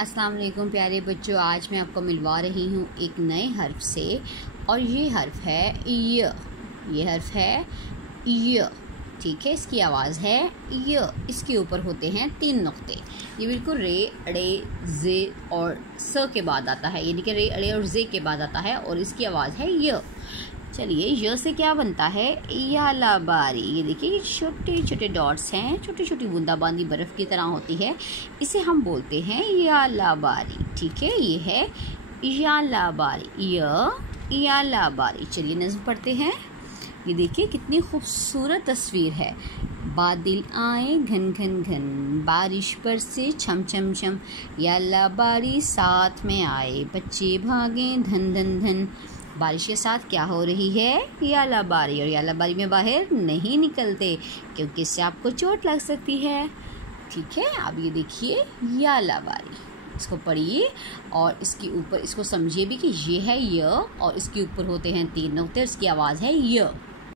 अस्सलाम वालेकुम प्यारे बच्चों, आज मैं आपको मिलवा रही हूँ एक नए हर्फ से। और ये हर्फ है य। ये हर्फ है य, ठीक है। इसकी आवाज़ है य। इसके ऊपर होते हैं 3 नुक्ते। ये बिल्कुल रे, अड़े, जे और स के बाद आता है, यानी कि रे, अड़े और जे के बाद आता है और इसकी आवाज़ है य। चलिए, य से क्या बनता है? यालाबारी। ये देखिए, ये छोटे छोटे डॉट्स हैं, छोटी छोटी बूंदाबांदी बर्फ़ की तरह होती है। इसे हम बोलते हैं यालाबारी, ठीक है। ये है यालाबारी, यालाबारी। चलिए नज़्म पढ़ते हैं। ये देखिए कितनी खूबसूरत तस्वीर है। बादल आए घन घन घन, बारिश पर से छम छम छम, यालाबारी साथ में आए, बच्चे भागे धन धन धन। बारिश के साथ क्या हो रही है? यालाबारी। और यालाबारी में बाहर नहीं निकलते क्योंकि इससे आपको चोट लग सकती है, ठीक है। अब ये देखिए यालाबारी, इसको पढ़िए और इसके ऊपर इसको समझिए भी कि ये है य और इसके ऊपर होते हैं 3 नुक्ते, इसकी आवाज़ है य।